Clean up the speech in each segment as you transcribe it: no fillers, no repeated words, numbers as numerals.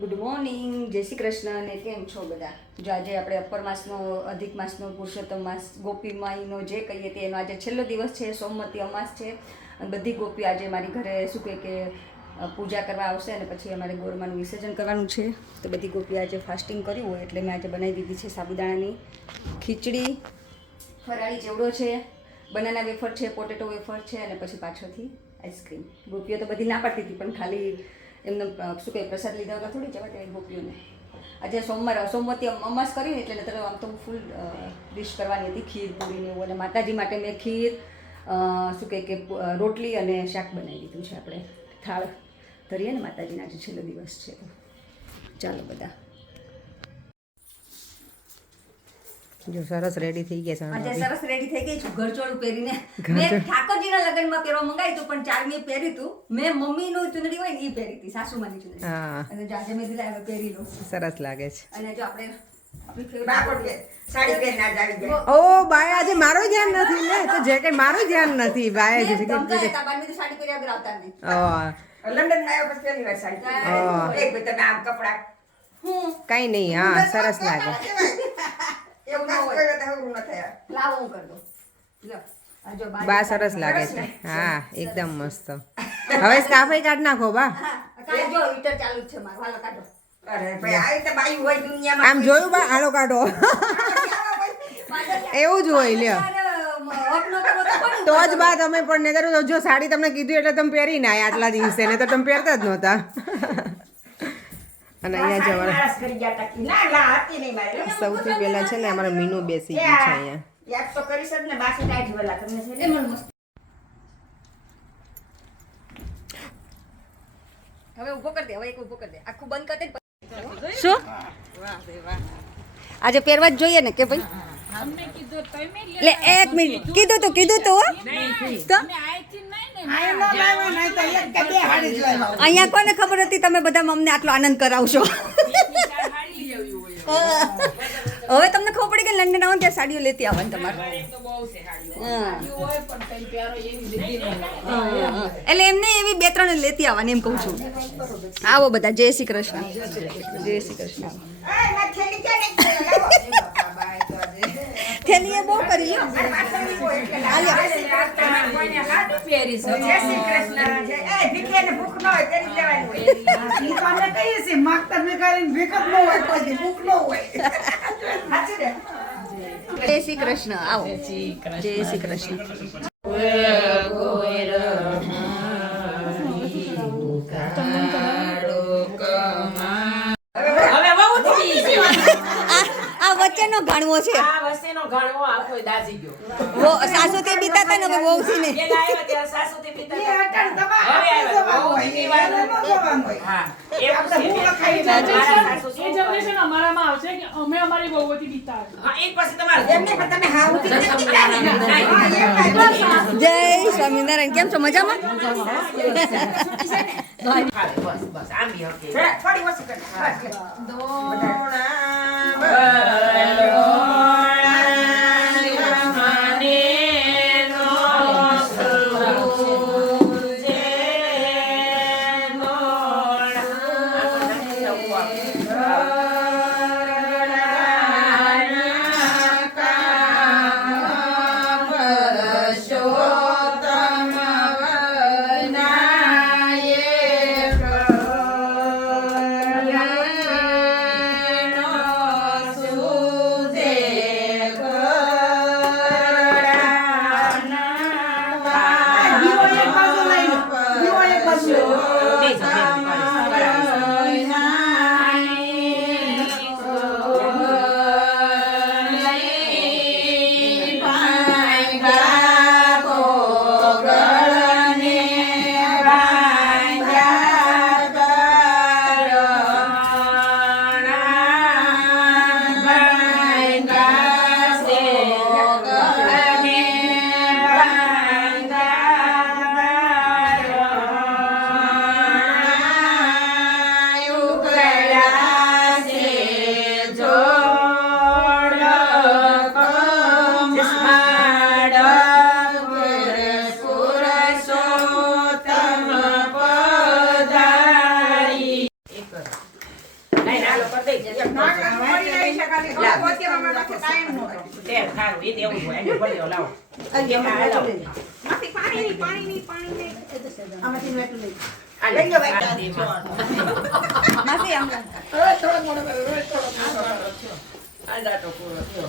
Good morning, જય શ્રી કૃષ્ણ ને કેમ છો બધા? જો આજે આપણે અપર માસનો અધિક માસનો પુરુષોત્તમ માસ ગોપી માઈનો જે કહીએ તે એનો આજે છેલ્લો દિવસ છે, સોમવતી અમાસ છે અને બધી ગોપી આજે મારી ઘરે શું કહે કે પૂજા કરવા આવશે અને પછી અમારે ગોરમાનું વિસર્જન કરવાનું છે. તો બધી ગોપી આજે ફાસ્ટિંગ કર્યું હોય એટલે મેં આજે બનાવી દીધી છે સાબુદાણાની ખીચડી, ફરાળી ચેવડો છે, બનાના વેફર છે, પોટેટો વેફર છે અને પછી પાછળથી આઈસ્ક્રીમ. ગોપીઓ તો બધી ના પાડતી હતી પણ ખાલી એમને શું કહે પ્રસાદ લીધા વગર થોડી જવા દે ગોપીઓને. આજે સોમવતી અમાસ કરીને એટલે નતર આમ તો ફૂલ ડિશ કરવાની હતી, ખીર પૂરીને એવું. અને માતાજી માટે મેં ખીર શું કહે કે રોટલી અને શાક બનાવી દીધું છે. આપણે થાળ ધરીએ ને માતાજીના આજે છેલ્લો દિવસ છે તો ચાલો બધા. જો સરસ રેડી થઈ ગયા છે. આજે સરસ રેડી થઈ ગઈ છું ઘરચોળું પહેરીને. મેં ઠાકોરજીના લગ્નમાં પહેરવા મંગાવ્યું હતું પણ 4 મે પહેરી હતું. મેં મમ્મીનું ચુંદડી હોય ને એ પહેરી હતી, સાસુમાની ચુંદડી. હા, અને જો આજે મેં દીધા પહેરી લો. સરસ લાગે છે. અને જો આપણે આપણી ફેવરેટ સાડી પહેરીને આજ આવી ગયા. ઓ બાય, આજે મારું ધ્યાન નથી ને, તો જે કઈ મારું ધ્યાન નથી બાય જે સાડી પહેર્યા વગર આવતા નહીં. લંડન આવ્યા પછી પહેલી વાર સાડી પહેરી. એક ભાઈ તમે આમ કપડા કઈ નહીં. હા, સરસ લાગે. એવું ના હોય તો હવરું ન થયા. લાવો હું કરી દઉં. લો આ જો બા સરસ લાગે છે. હા, એકદમ મસ્ત. હવે સ્કાફે કાઢ નાખો બા. કાઢો, હીટર ચાલુ જ છે મારું. હાલો કાઢો. અરે ભાઈ આવી તો બાઈ હોય દુનિયામાં. આમ જોયું બા? હાલો કાઢો. એવું જ હોય લ્યો. તો જ બા તમે પણ નહીતર જો સાડી તમને કીધું એટલે તમે પહેરી ના આયા આટલા દિવસે, ને તો તમે પહેરતા જ નહોતા. અને અહીંયા જવાનું નારાજ કરી ગયા તા કે ના હતી નહીં મારે. સૌથી પહેલા છે ને અમારે મીનુ બેસી ગઈ છે અહીંયા. યાદ તો કરીશ જ ને, બાસી કાઢી વલા તમને છે ને. હવે ઊભો કરી દે, હવે એક ઊભો કરી દે. આખું બંધ કરી દે. શું આજે પહેરવા જ જોઈએ ને કે ભાઈ? લે એક મિનિટ, કીધું તું તો અહીંયા કોને ખબર હતી તમે બધા અમને આટલો આનંદ કરાવશો? હવે તમને ખબર પડી કે લંડન આવો ત્યાં સાડીઓ લેતી આવવાની તમારે. એટલે એમને એવી 2-3 લેતી આવવાની એમ કહું છું. આવો બધા, જય શ્રી કૃષ્ણ. જય શ્રી કૃષ્ણ. થેલી એ બહુ કરી લ્યો. જય શ્રી કૃષ્ણ. એ ભીખેને ભૂખ ન હોય તેની લેવાની હોય. ઈ તો અમે કહીએ છીએ માગતા ભિખારીને ભીખ જ ન હોય, કોઈ ભૂખ ન હોય. સાચું ને? જય શ્રી કૃષ્ણ. આવો, જય શ્રી કૃષ્ણ. હવે બહુ થઈ ગઈ. આ વચ્ચેનો ગાણવો છે. આ વસ્તીનો ઘણો આખો દાજી ગયો. સાસુ તે બીતા હતા ને હવે વહુ થી ને. પેલા આવ્યા ત્યારે સાસુથી પિતા હવે આવ્યા બહુ જીની વાત હા એ આપણે હું લખાઈ સાસુ એ જનરેશન અમારામાં આવશે કે અમે અમારી બહુઓથી બીતા હશે. હા એક પછી તમારે એમને પણ તમે હા ઉઠી જય સ્વામિનારાયણ. કેમ છો? મજામાં? બસ બસ આમ બી ઓકે થોડી ઓછી કરી સારું એ દેવું હોય એને ભરી લાવો પાણી આમાંથી વેટું લઈ લઈ લો માસી આમ લા. થોડો મોડો આ દાટો પૂરો થયો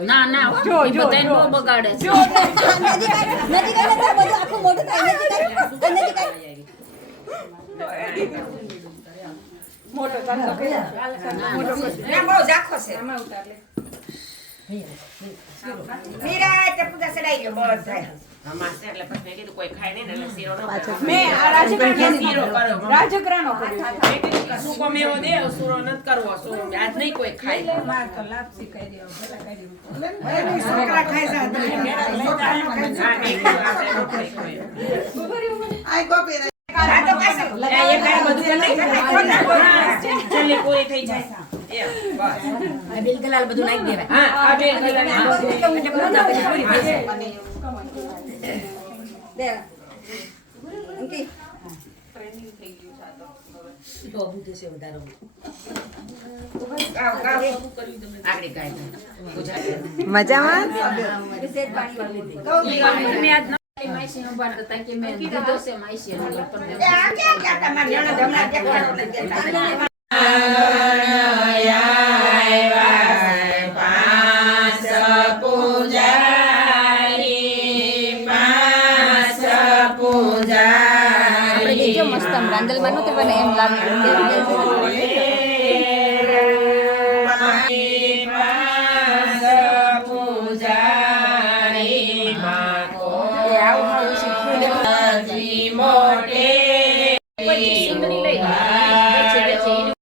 ના ના એ બધાય બહુ બગાડે છે નજીક આવે તો બધું આખું મોઢું થાય. નજીક આવે. નજીક આવે. ના બહુ ઝાખો છે મીરા તે પૂજા ચડાઈ ગયો બસ થાય આમાં છે એટલે પછી મેં કીધું કોઈ ખાય નહીં ને એટલે શીરો ન મેં આ રાજકરાનો શીરો કરો રાજકરાનો કર્યો. મેં કીધું સૂકો મેવો દે શીરો નથી કરવો શું આજ નહીં કોઈ ખાય છોકરા ખાઈ જાય હા, મેં કીધું આપણે ન ખાઈ કોઈ. આઈ ગોપી આ તો પાછું એ કાંઈ બધું નહીં ખાય. જલ્દી પૂરી થઈ જાય એમ બસ બિલકલાલ બધું નાખી દેવાય હા આ બે કલાક દે. અંકી. આગળ ગાય મજામાં વિશેષ પાણી વાળી. મેં આજ નવી માઈસી ઉભારતા હતા કે મેં દીધો છે માઈસી એ આ ક્યાં તમારી નણંદ હમણાં દેખાડો આપણે દેજો મસ્ત આમ રાંદલમાં નહોતું બને એમ લાગે. સુંદરી લઈ વેચે વેચે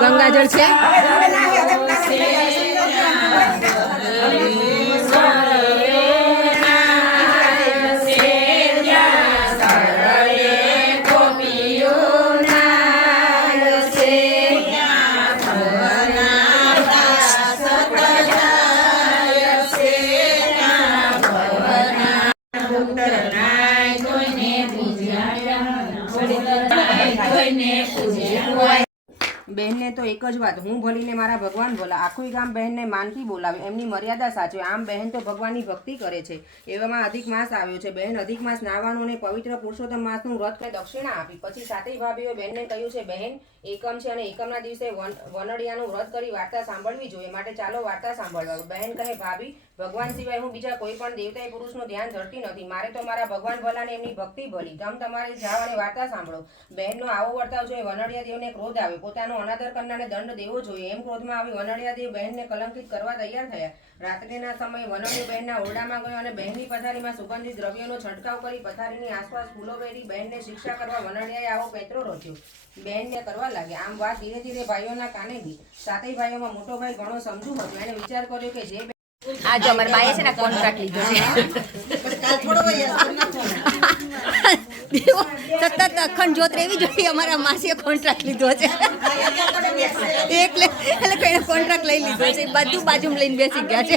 ગંગાજળ છે બહેનને તો એક જ વાત, હું ભલીને મારા ભગવાન ભલા. આખું ગામ બહેનને માનથી બોલાવે, એમની મર્યાદા સાચવે. આમ બહેન તો ભગવાનની ભક્તિ કરે છે. એવામાં અધિક માસ આવ્યો છે. બહેન અધિક માસ નાવાનું અને પવિત્ર પુરુષોત્તમ માસનું વ્રત કરી દક્ષિણા આપી. પછી સાતેય ભાભીઓ બહેનને કહ્યું છે, બહેન એકમ છે અને એકમના દિવસે વનડિયાનું વ્રત કરી વાર્તા સાંભળવી જોઈએ, માટે ચાલો વાર્તા સાંભળવા. બહેન કહે, ભાભી ભગવાન સિવાય હું બીજા કોઈ પણ દેવતા પુરુષનું ધ્યાન ધરતી નથી. મારે તો મારા ભગવાન ભલાને એમની ભક્તિ ભલી. તમ તમારી જાઓ અને વાર્તા સાંભળો. બહેનનો આવો વર્તાવ જોઈ વનડિયા દેવને ક્રોધ આવ્યો. પોતાનો અનાદર કરનારને દંડ દેવો જોઈએ એમ ક્રોધમાં આવી વનડિયા દેવ બહેનને કલંકિત કરવા તૈયાર થયા. રાત્રિના સમયે વનડિયો બહેનના ઓરડામાં ગયો અને બહેનની પથારીમાં સુગંધિત દ્રવ્યોનો છંટકાવ કરી પથારીની આસપાસ ફૂલો વેરી બહેનને શિક્ષા કરવા વનડિયાએ આવો પેતરો રચ્યો. બહેનને કરવા લાગ્યા. આમ વાત ધીરે ધીરે ભાઈઓના કાને ગઈ. સાતેય ભાઈઓમાં મોટો ભાઈ ઘણો સમજુ હતો. એને વિચાર કર્યો કે જે આ જો અમારા બાએ છે ને કોન્ટ્રાક્ટ લીધો છે સતત અખંડ જ્યોત રહેવી જોઈએ. અમારા માસીએ કોન્ટ્રાક્ટ લીધો છે એટલે એને કોન્ટ્રાક્ટ લઈ લીધો છે. બધું બાજુમાં લઈને બેસી ગયા છે.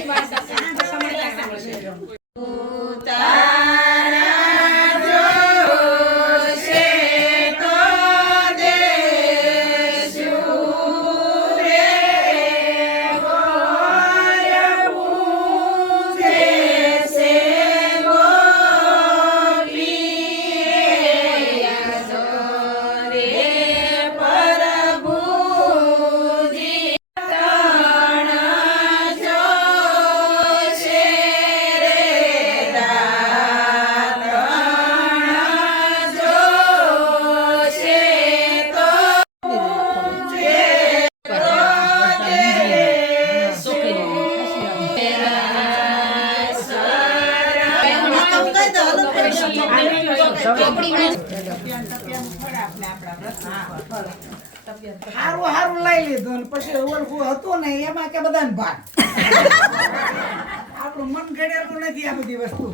હારું હારું લઈ લીધું અને પછી ઓળખું હતું ને એમાં કે બધાને ભાગ આપણું મન ઘડેલું નથી આ બધી વસ્તુ.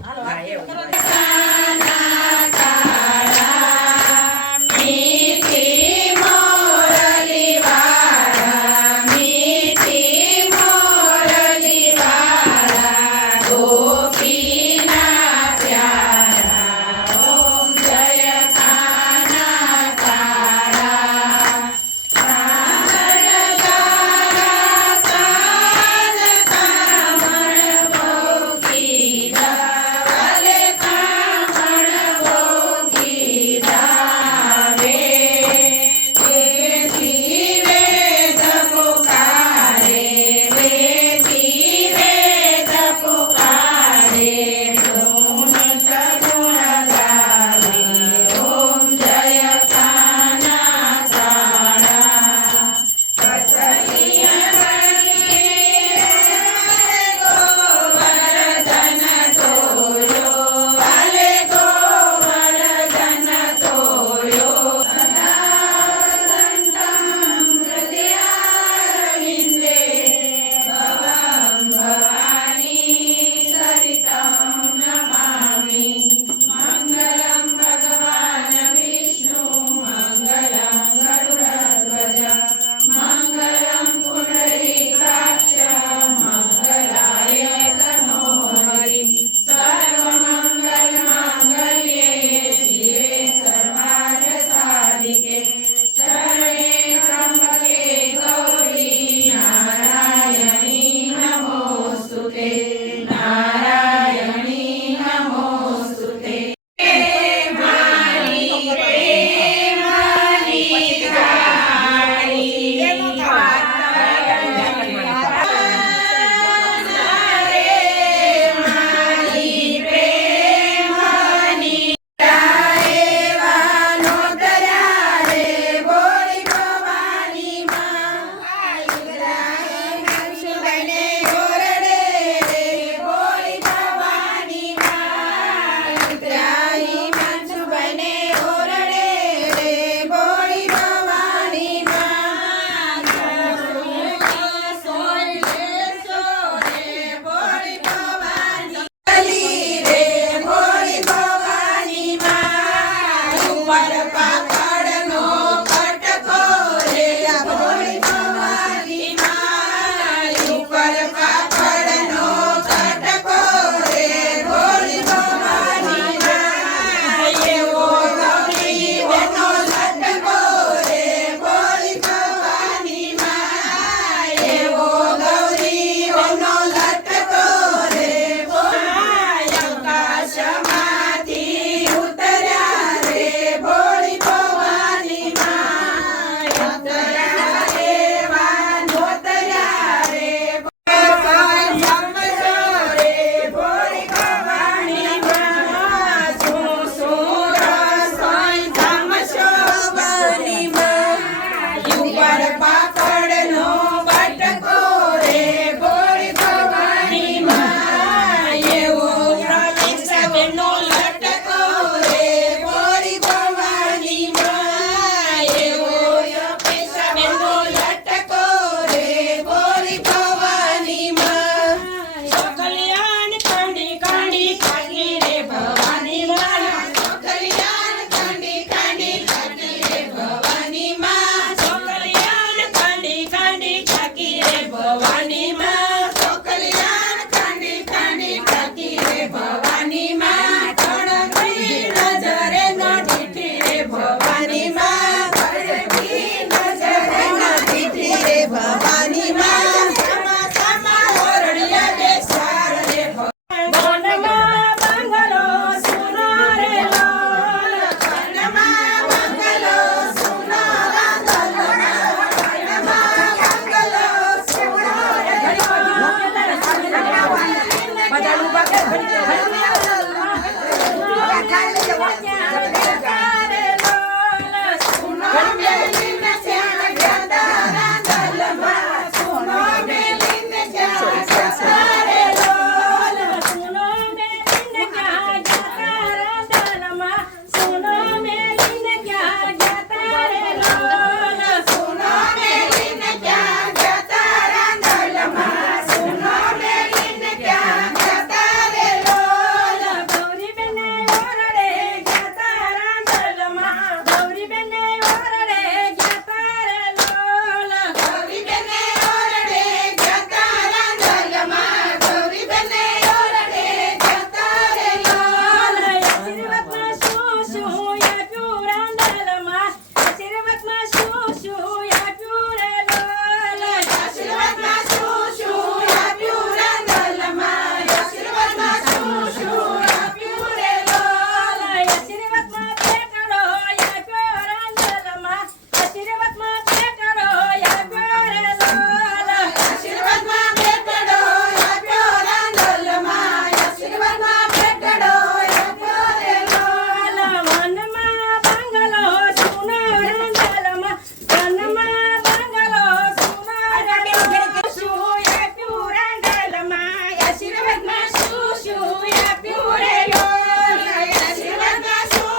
આશીર્વાદમાં બેઠડો આપ્યો રે લોલ આશીર્વાદમાં બેઠડો આપ્યો રાંદલમાં આશીર્વાદમાં બેઠડો આપ્યો રે લોલ વનમાં બંગલો સુનો રાંદલમાં વનમાં બંગલો સુનો રાંદલમાં શું આપ્યું રાંદલમાં આશીર્વાદમાં શું આપ્યું રે લોલ આશીર્વાદમાં શું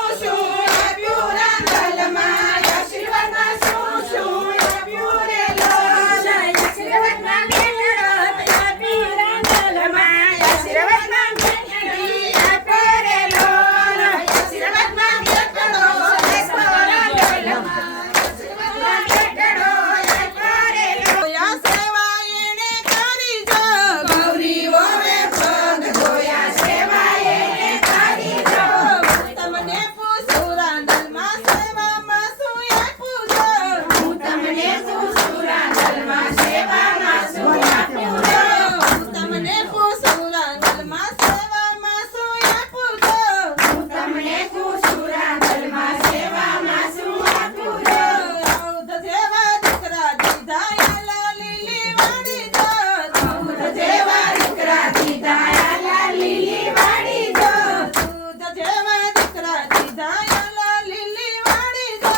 આપ્યું રાંદલમાં આશીર્વાદમાં શું આપ્યું રે લોલ આશીર્વાદમાં બેઠડો આપ્યો રાંદલમાં આશીર્વાદમાં બેઠડી આપ્યો રે લોલ આશીર્વાદમાં બેઠડો આપ્યો રાંદલમાં આશીર્વાદમાં બેઠડો આપ્યો રે લોલ સેવા એણે કરી જો ગૌરી ઓવે પગ ધોયા સેવા એણે કરી જો તમને પૂછું રાંદલમાં સેવામાં શું આપ્યું જો હું તમને પૂછું રાંદલમાં સેવામાં શું આપ્યું જો હું તમને પૂછું રાંદલમાં સેવામાં શું આપ્યું જો હું તમને પૂછું રાંદલમાં સેવામાં શું આપ્યું જો ચૌદ જેવા દીકરા દીધા આલા લીલી વાડી જો ચૌદ જેવા દીકરા દીધા આલા લીલી વાડી જો દૂધ જેવા દીકરા દીધા આલા લીલી વાડી જો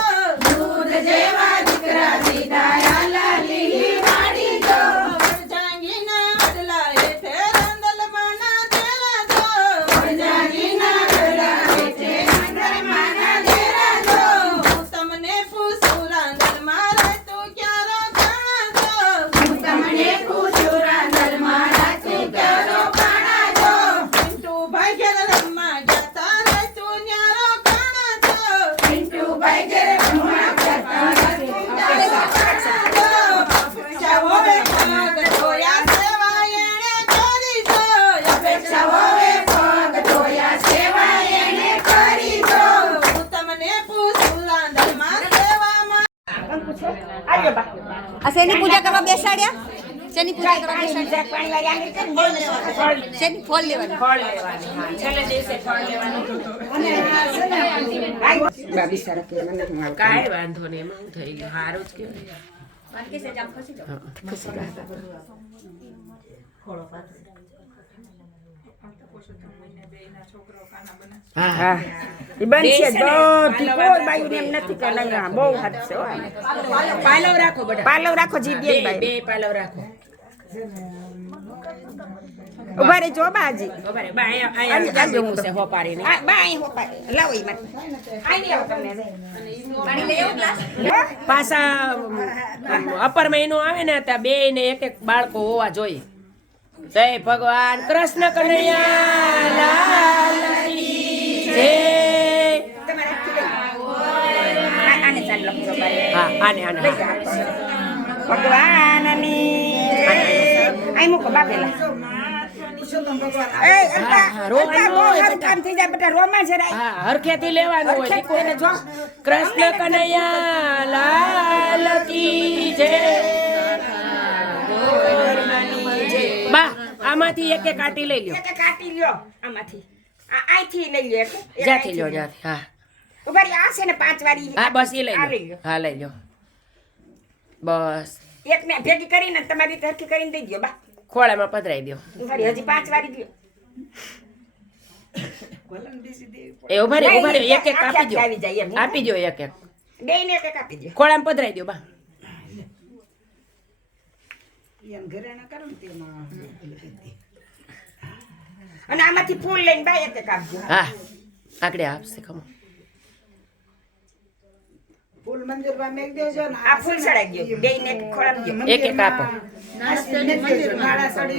દૂધ જેવા દીકરા દીધા આલા લીલી વાડી જો વરજાંગીના વડલા હેઠે રાંદલમાના દેરા જો વરજાંગીના વડલા હેઠે રાંદલમાના દેરા જો હું તમને પૂછું રાંદલમાં રાતું ક્યારો કાણા જો હું તમને પૂછું રાંદલમાં રાતું ક્યારો કાણા જો પિન્ટુભાઈ ઘેર રમવા ગયા તા રાતું ન્યારો કાણા જો પિન્ટુભાઈ ઘેર રમવા ગયા તા રાતું ન્યારો કાણા જો અપેક્ષા હોવે પગ ધોયા સેવા એણે કરી જો અપેક્ષા હોવે પગ ધોયા સેવા એણે કરી જો હું તમને પૂછું રાંદલમાં સેવામાં આ શેની પૂજા કરવા બેસાડ્યા શેની પૂજા કરવા બેસાડ્યા શેની ફળ લેવાની ફળ લેવાની હા છેલ્લે દિવસે ફળ લેવાનું કાંઈ વાંધો નહીં એમાં હું થઈ ગયું સારું જ કહેવાય વાનગી છે જામ ખસી જાઓ હા એ બનશે બધી કોઈ બાયું એમ નથી કે નહીં બહુ હાથ છે પાલવ રાખો બેટા પાલવ રાખો જી બે પાલવ રાખો ઉભા રે જો બાજી ઉભા રે બા અહીંયા જાજો હું છે હોપારી ને બા અહીં હોપારી લાવો ઈ મત આઈ ની આવો તમને પાણી લઈ આવો ગ્લાસ પાછા અપર મહિનો આવે ને ત્યાં બે ને એક એક બાળકો હોવા જોઈએ જય ભગવાન કૃષ્ણ કનૈયા લાલ કી જય હા આને ભગવાનની આઈ મુકો બાપેલા હરખેથી લેવાનું હોય કૃષ્ણ કનૈયા લાલ કી જય બા આમાંથી એક એક કાટી લઈ લ્યો કાટી લ્યો આમાંથી આઈથી લઈ લ્યો જ્યાંથી લ્યો જ્યાંથી હા ઉભા આ છે ને 5 વાળી હા બસ એ લઈ લ્યો હા લઈ લ્યો બસ એક ને ભેગી કરીને તમારી તરખી કરીને દઈ દો બા ખોળામાં પધરાઈ દો ઉભા હજી 5 વાળી દો એ ઉભા રે એક એક આપી દો આવી જાય એમ આપી દો એક એક બે ને એક એક આપી દો ખોળામાં પધરાઈ દો બા અને આમાંથી ફૂલ લઈને બા એક એક આપજો હા આકડે આપશે ખમો ફૂલ મંદિરમાં મેક દેજો ને આ ફૂલ ચડાઈ ગયો બે ને ખોળામાં એક એક આપો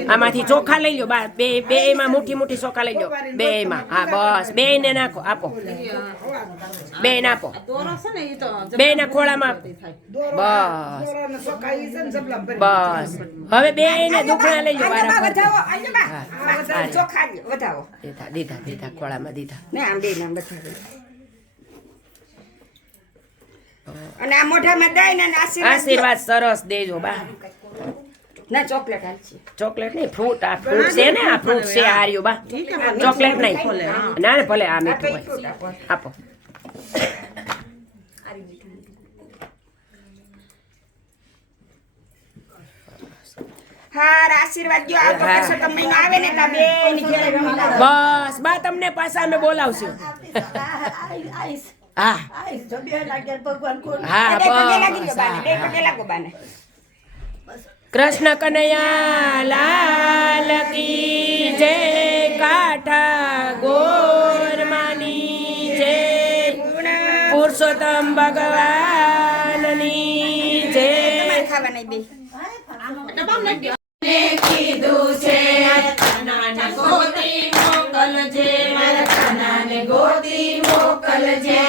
આમાંથી ચોખા લઈ લો બા બે માં મુઠ્ઠી ચોખા લઈ લો બે માં હા બસ બે ને નાખો આપો બે ને આપો બે ના ખોળામાં બસ હવે બે ને દુખણા લઈ લો ચોખા વધાવો દીધા ખોળામાં દીધા ને આમ બે નામ બતાવે અને આ મોઢામાં દઈ ને આશીર્વાદ સરસ દેજો બા ના ચોકલેટ આલছি ચોકલેટ નહીં ફ્રૂટ આ ફ્રૂટ છે ને આ ફ્રૂટ છે આર્યો બા ચોકલેટ નહીં ના ને ભલે આ મીઠું હોય આપો હાર આશીર્વાદ દ્યો. આ તો પુરુષોત્તમ મહિનો આવે ને તા બેની ઘેરે રમવા. બસ બા તમને પાછા અમે બોલાવશું હા હા બે પગે લાગી દ્યો બાને, બે પગે લાગો બાને. કૃષ્ણ કનૈયા લાલ કી જય કાઠા ગોરમાની જય પુરુષોત્તમ ભગવાનની જય તમારે ખાવા નહીં બે. કીધું છે કાનાને ગોતી મોકલજે મારા કાનાને ગોતી મોકલજે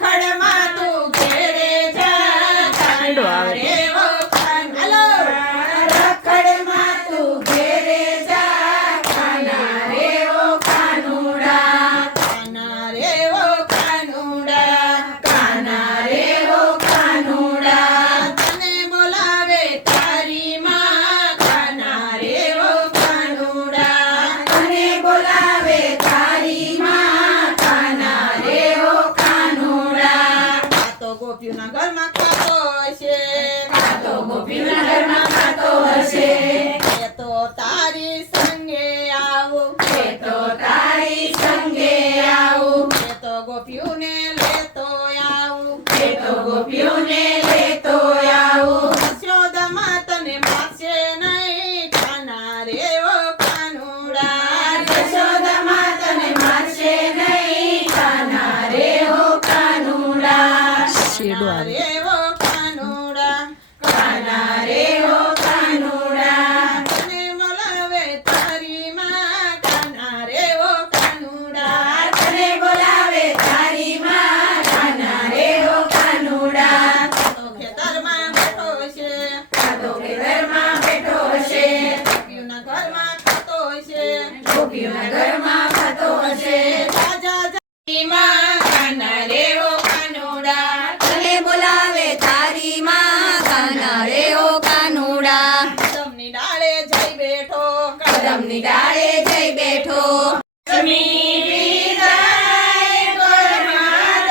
ખડમાં તું ઘેરે જા કાંડો આવે રખડમાં તું ઘેરે જા કાના રે ઓ કાનુડા કાના રે ઓ કાનુડા કાના રે ઓ કાનુડા તને બોલાવે તારી માં કાના રે ઓ કાનુડા તને બોલાવે તારી માં કાના રે ઓ કાનુડા આ તો ગોપીઓના ઘરમાં ખાતો હશે આ તો ગોપીઓના ઘરમાં ખાતો હશે એ તો તારી સંગે આવું એ તો તારી સંગે આવું એ તો ગોપીઓને લેતો આવું એ તો ગોપીઓને લેતો આવું યશોદા તને મારશે નહીં કાના રે ઓ કાનુડા યશોદા તને મારશે નહીં કાના રે ઓ કાનુડા કાના રે ઓ કાનુડા કાના રે ઓ કાનુડા તને બોલાવે તારી માં કાના રે ઓ કાનુડા તને બોલાવે તારી માં કાના રે ઓ કાનુડા તો ખેતરમાં બેઠો છે તો ખેતરમાં બેઠો છે ગોપીઓના ઘરમાં ખાતો હશે ગોપીઓના ઘરમાં ખાતો હશે રાજા જાની માં કાના રે ઓ કાનુડા તને બોલાવે તારી માં કાના રે ઓ કાનુડા કદમની ડાળે જઈ બેઠો કદમની ડાળે જઈ બેઠો લક્ષ્મી વિદાય ઘરમાં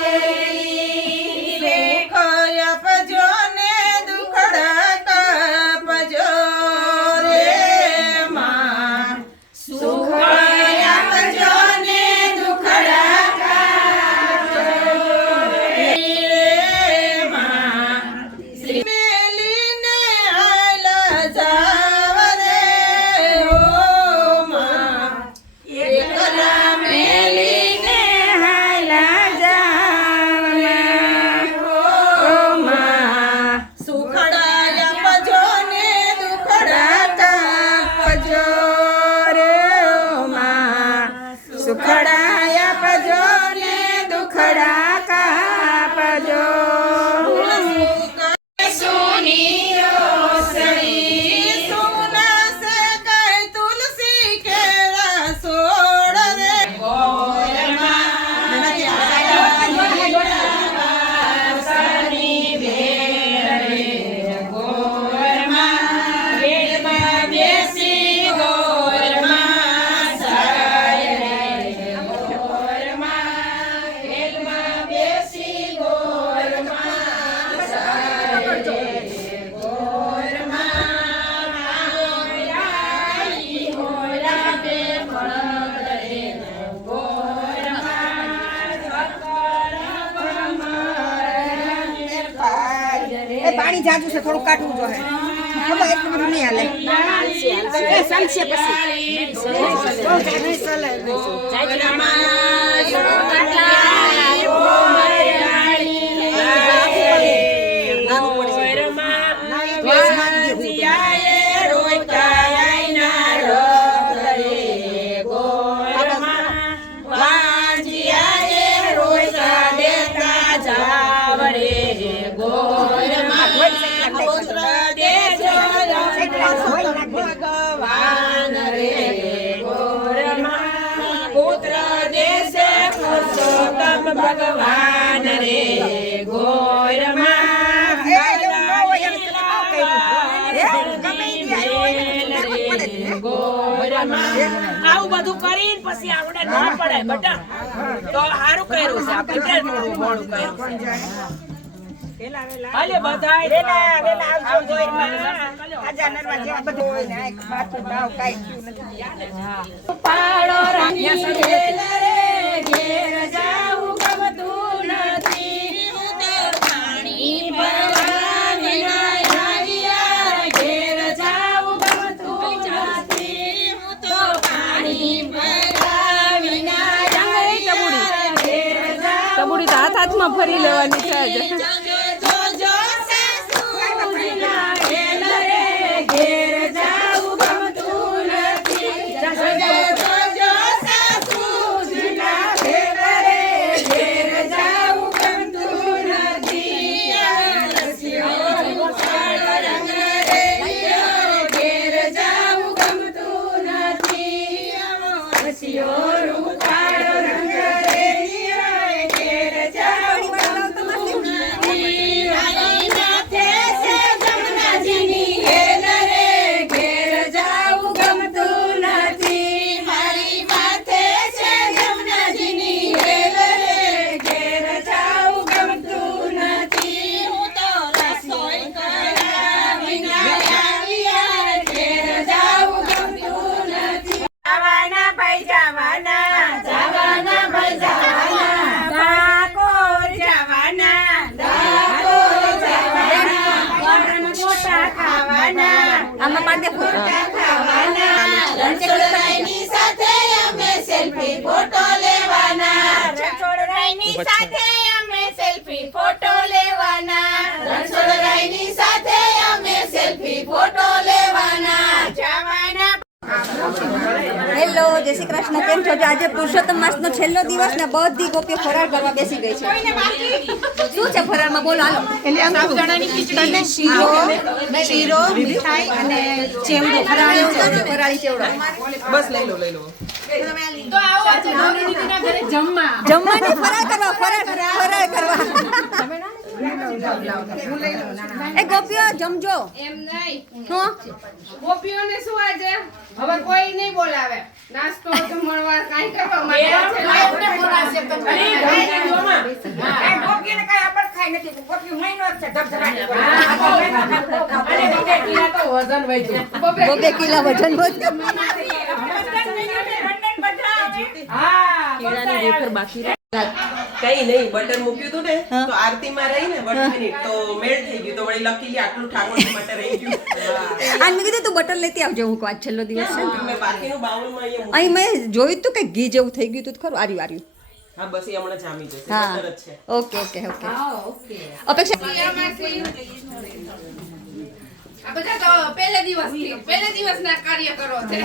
દોરી રેખો આપજો ને દુખડા કાપજો રે માં સુખ આપજો ને દુખડા કાપજો રે માં શ્રી મેલીને આયલા જાવ રે ઓ માં એકલા મેલીને આયલા જાવ ઓ માં સુખડા આપજો ને દુખડા કાપજો રે ઓ માં સુખડા આપજો ને દુખડા કાપજો સોની રોસડી સોના સે કઈ તુલસી કેરા સોડ રે ગોરમાં સની બેર રે ગોરમાં વેલમાં બેસી ગોરમાં સાય રે ગોરમાં વેલમાં બેસી ગોરમાં સાય રે ગોરમાં હોયાઈ હોયા બે ફળ રે ગોરમાં સકર એ પાણી જાજુ છે, થોડું કાઢવું જોઈએ. ખબર એટલું બધું નહીં હાલે. એ ચાલશે ભગવાન રે ગોરમાં પુત્ર દેશે પુરુષોત્તમ ભગવાન રે ગોરમાં આવું બધું કરીને પછી આપણે ન પડે બટા તો સારું કર્યું છે આપણે થોડું મોડું કર્યું છે હાલે બધાય વેલા વેલા આવજો પાડો રંગી વેલ રે ઘેર જાવું ગમતું નથી હું તો પાણી ભરવા વિના આવ્યા ઘેર જાવું ગમતું નથી હું તો પાણી ભરવા વિના આવ્યા ઘેર જાવું તો હાથ હાથમાં ફરી લેવાની છે આજે. જોજો સાસુજીના વેલ રે ઘેર જાવું ગમતું નથી જોજો સાસુજીના વેલ રે ઘેર જાવું ગમતું નથી રસિયો રૂપાળો રંગ રે ઘેર જાવું ગમતું નથી રસિયો રૂપાળો રંગ રે ઘેર જાવું ગમતું નથી મારી માથે છે જમનાજીની હેલ રે ઘેર જાવું ગમતું નથી મારી માથે છે જમનાજીની હેલ રે ઘેર જાવું ગમતું નથી હું તો રસોઈ કરવા વિના આવ્યા ઘેર જાવું ગમતું નથી જવાના ભાઈ જવાના જવાના ભાઈ જવાના ડાકોર જવાના ડાકોર જવાના ગરમ ગોટા ખાવાના આમાં પાડે ગોટા ખાવાના રણછોડરાયની સાથે અમે સેલ્ફી ફોટો લેવાના રણછોડરાયની સાથે અમે સેલ્ફી ફોટો લેવાના રણછોડરાયની સાથે અમે સેલ્ફી ફોટો લેવાના જવાના હેલો, જય શ્રી કૃષ્ણ. કેમ છો? આજે પુરુષોત્તમ માસનો છેલ્લો દિવસ ને બધી ગોપીઓ ફરાળ કરવા બેસી ગઈ છે. શું છે ફરાળમાં? બોલો હાલો. શીરો મીઠાઈ અને ચેવડો ફરાળી ફરાળી ચેવડો. તો આવો દીદીના ઘરે જમવા જમવાની ફરાળ કરવા, ફરાળ કરવા. એ ગોપીઓ જમજો. એમ નહીં હું ગોપીઓને શું આજે હવે કોઈ નહીં બોલાવે નાસ્તો જમણવાર કાંઈ કરવા માટે બોલાશે તો બબે કિલા વજન વધ્યું. કઈ નહીં બટર મૂક્યું હતું ને તો આરતીમાં રહી ને 1 મિનિટ તો મેળ થઈ ગયું તો વળી લકીલી આટલું ઠાકોર માટે રહી ગયું આ મેં કીધું તું બટર લેતી આવજો. હું આજ છેલ્લો દિવસ છે ને. મેં બાકીનું બાઉલમાં અહીંયા અહીં મેં જોયું તું કે ઘી જેવું થઈ ગયું તું ખરું. આર્યું. હા બસ એ હમણાં જામી જશે હા, બટર જ છે ઓકે. અપેક્ષા આ બધા તો પહેલે દિવસના કાર્ય કરો છે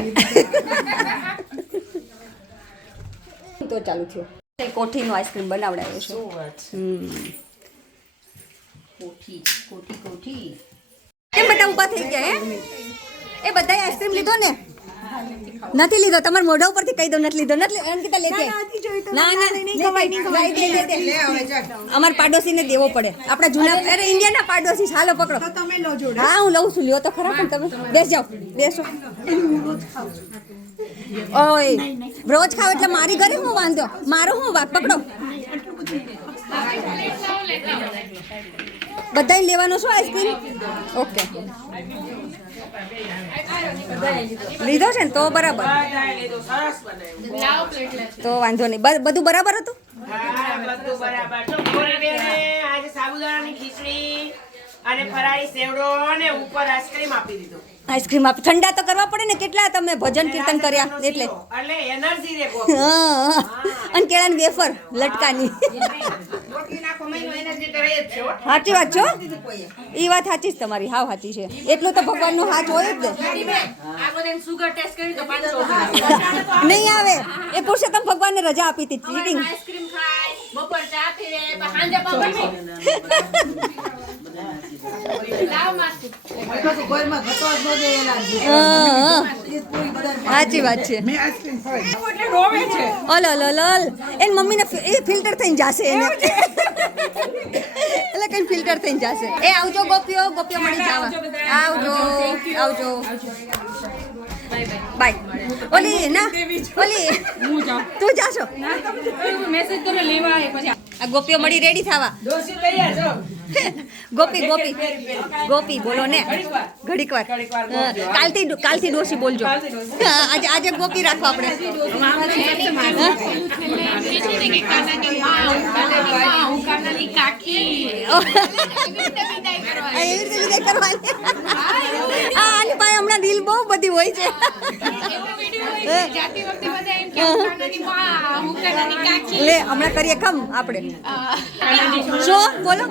તો ચાલુ થયો. કોઠીનો આઈસ્ક્રીમ બનાવડાવ્યો છે. શું વાત છે કેમ બધા ઊભા થઈ ગયા હે? એ બધાએ આઈસ્ક્રીમ લીધો ને? નથી લીધો. તમારા મોઢા ઉપરથી કહી દો નથી લીધો. અંકિતા લેતે. ના અમાર પાડોશીને દેવો પડે. આપણા જૂના અરે ઇન્ડિયાના પાડોશી. હાલો પકડો. હા હું લઉં છું. લ્યો તો ખરા. પણ તમે બેસો. ઓય રોજ ખાવ એટલે મારી ઘરે હું વાંધો? મારો હું વાક? પકડો. બધાય લેવાનો છો આઈસ્ક્રીમ? ઓકે લીધો છે ને તો બરાબર. તો વાંધો નહીં. બધું બરાબર હતું. બધું બરાબર જો ગોરી બેને આજે સાબુદાણાની ખીચડી અને ફરાળી સેવડો અને ઉપર આઈસ્ક્રીમ આપી દીધો આઈસ્ક્રીમ આપી. ઠંડા તો કરવા પડે ને. કેટલા તમે ભજન કીર્તન કર્યા એટલે. એટલે એનર્જી રે હા અને કેળાની વેફર લટકાની. સાચી વાત છો. એ વાત સાચી જ તમારી. હાવ સાચી છે. એટલું તો ભગવાનનો હાથ હોય જ ને. સુગર ટેસ્ટ કરી તો 500 નહીં આવે. એ પુરુષોત્તમ ભગવાનને રજા આપી હતી. ચીટિંગ. આઈસ્ક્રીમ ખાય બપોર ચા પીવે સાંજે લાવ માસી સાચી વાત છે. ઓલ એન મમ્મીને એ ફિલ્ટર થઈને જશે એને. એટલે કઈ ફિલ્ટર થઈને જશે. એ આવજો ગોપીઓ મળી જવા. આવજો. બાય. ઓલી તું જાશો. મેસેજ કરીને લેવા આવે પછી આ ગોપીઓ મળી રેડી થવા. ગોપી ગોપી ગોપી બોલો ને ઘડીક વાર કાલથી ડોશી બોલજો આજે ગોપી રાખો આપણે આની પાસે હમણાં રીલ બહુ બધી હોય છે લે હમણાં કરીએ કમ આપણે શું બોલો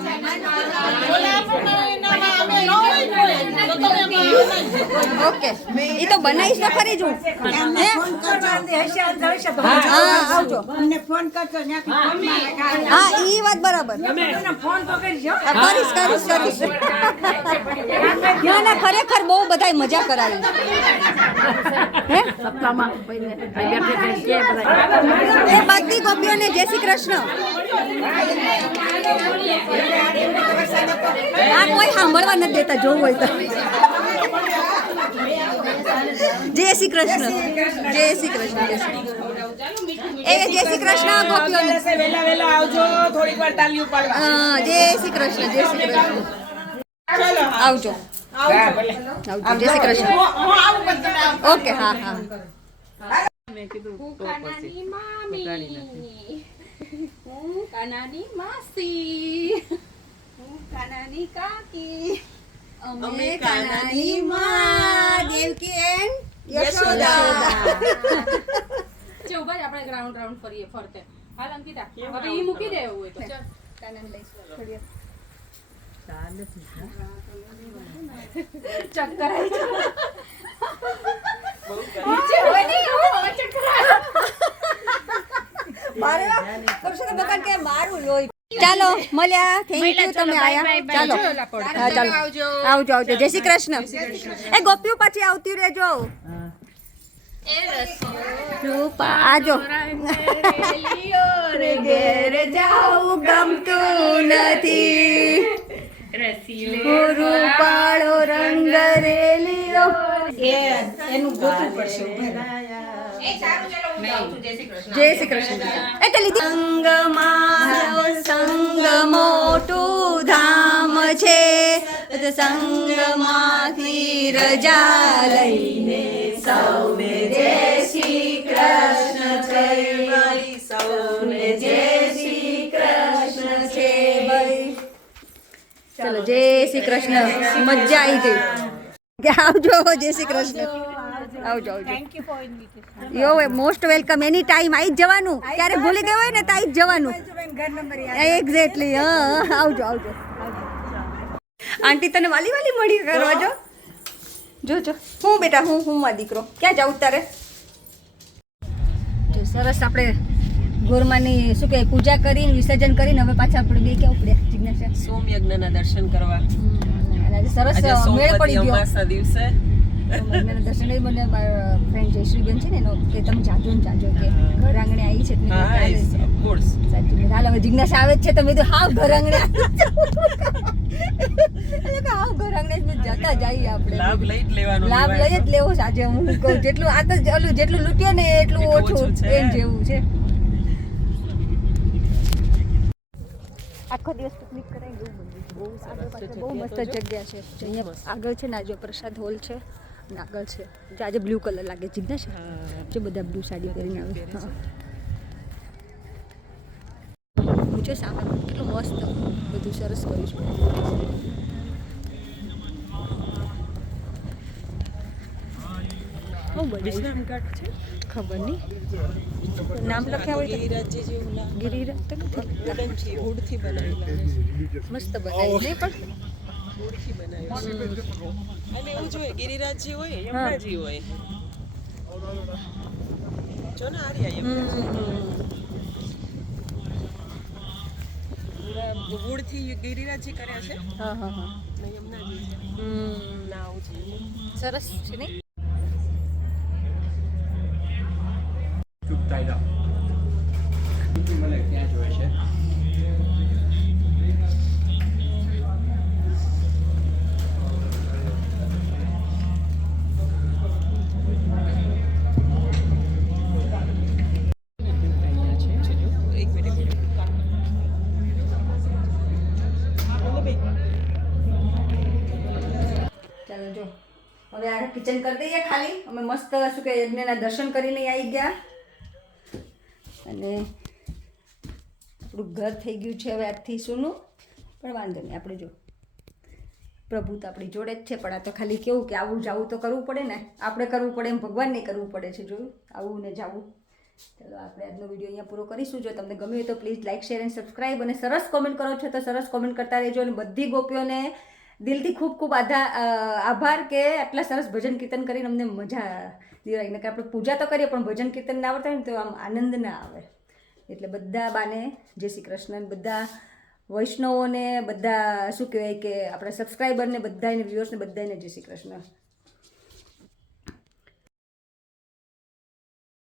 ઓકે એ તો બનાવીશ તો ખરી જ હું આવજો હા એ વાત બરાબર કરીશ ના ખરેખર બહુ બધાય મજા કરાવી એ બધી ગોપીઓને જય શ્રી કૃષ્ણ આ કોઈ સાંભળવા નથી દેતા જોવું હોય તો જય શ્રી કૃષ્ણ જય શ્રી કૃષ્ણ જય શ્રી કૃષ્ણ ગોપીઓને વેલા આવજો થોડીક વાર તાલીઓ પાડવા જય શ્રી કૃષ્ણ જય શ્રી કૃષ્ણ આવજો જય શ્રી કૃષ્ણ ઓકે હા હા કાનાની મામી હું કાનાની માસી હું કાનાની કાકી અમે કાનાની માં દેવકી એન્ડ યશોદા જો ભાઈ આપણે રાઉન્ડ ફરીએ ફરતે હાલ અંકિતા હવે ઈ મૂકી દે એવું હોય તો ચાલ કાનાને લઈશ ફરીએ ચક્કર આવી ચાલો મળ્યા થેન્ક યુ તમે આયા ચાલો હા ચાલો આવજો જય શ્રી કૃષ્ણ એ ગોપીઓ પાછી આવતી રહેજો આજો ઘેર જાઉં ગમતું નથી રૂપાળો રંગ રેલિયો એનું ગોતું પડશે જય શ્રી કૃષ્ણ એટલે લીધી સંગ મારો સંગ મોટું ધામ છે સંગમાંથી રજા લઈને સૌને જય શ્રી કૃષ્ણ છે સૌને જય શ્રી કૃષ્ણ છે ભાઈ ચલો જય શ્રી કૃષ્ણ મજા આવી ગઈ કે આવજો જય શ્રી કૃષ્ણ આવજો યો મોસ્ટ વેલકમ એની ટાઈમ આવી જ જવાનું ક્યારે ભૂલી ગયો હોય ને તો આવી જ જવાનું એક્ઝેક્ટલી હા આવજો આંટી તને વાલી મળી કરવા જો હું બેટા હું માં દીકરો ક્યાં જાઉં તારે જો સરસ આપણે ગોરમાની શું કે પૂજા કરીને વિસર્જન કરીને હવે પાછા આપણે બે ક્યાં ઉપડ્યા જિજ્ઞાસા સોમયજ્ઞના દર્શન કરવા સરસ મેળ પડી ગયો અમાસના દિવસે દર્શન મને ફ્રેન્ડ જયશ્રીબેન છે ને એનો કે તમે જાજો કે ઘર આંગણે આવી છે સાચું હાલ હવે જિજ્ઞાસા આવે જ છે તમે તો હાવ ઘર આંગણે હાવ ઘર આંગણે જતા જઈએ આપણે લાભ લઈ જ લેવાનો લાભ લઈ જ લેવો સાજે હું કહું જેટલું આ તો જેટલું લૂંટીએ ને એટલું ઓછું એમ જેવું છે આખો દિવસ પિકનિક કરાય એવું બહુ સારું બહુ મસ્ત જગ્યા છે અહીંયા આગળ છે ને આજે પ્રસાદ હોલ છે અને આગળ છે આજે બ્લુ કલર લાગે જિજ્ઞાસા જે બધા બ્લુ સાડી પહેરીને આવે હા પૂછો સામે કેટલું મસ્ત બધું સરસ કર્યું છે વિશ્રામઘાટ છે ખબર નહીં નામ લખ્યા હોય ગિરિરાજ તો નથી હુડથી બનાવેલા મસ્ત બનાવી નહીં પણ હુડથી બનાવેલા અને એવું જોઈએ ગિરિરાજજી હોય યમરાજી હોય જો ને આર્યા યમરાજી હુડથી ગિરિરાજજી કર્યા છે હા ને યમરાજી ના આવું છે સરસ છે નહીં ચૂપતાઈ મને ક્યાં જોવે છે હવે આ કિચન કરી દઈએ ખાલી. અમે મસ્ત શું કે યજ્ઞના દર્શન કરીને આવી ગયા અને આપણું ઘર થઈ ગયું છે હવે આજથી સૂનું. પણ વાંધો નહીં, આપણે જો પ્રભુ તો આપણી જોડે જ છે, પણ આ તો ખાલી કેવું કે આવું જાવું તો કરવું પડે ને, આપણે કરવું પડે એમ ભગવાનને કરવું પડે છે. જોયું, આવું ને જાવું. ચાલો આપણે આજનો વિડીયો અહીંયા પૂરો કરીશું. જો તમને ગમ્યું હોય તો please like, share and subscribe, અને સરસ કોમેન્ટ કરો છો તો સરસ કોમેન્ટ કરતા રહેજો. અને બધી ગોપીઓને દિલથી ખૂબ ખૂબ આભાર કે આટલા સરસ ભજન કીર્તન કરીને અમને મજા દેવાય. કે આપણે પૂજા તો કરીએ પણ ભજન કીર્તન ના આવડતા હોય ને તો આમ આનંદ ના આવે. એટલે બધા બાને જય શ્રી કૃષ્ણ, બધા વૈષ્ણવોને, બધા શું કહેવાય કે આપણા સબસ્ક્રાઈબરને, બધાને વ્યુઅર્સને બધાને જય શ્રી કૃષ્ણ.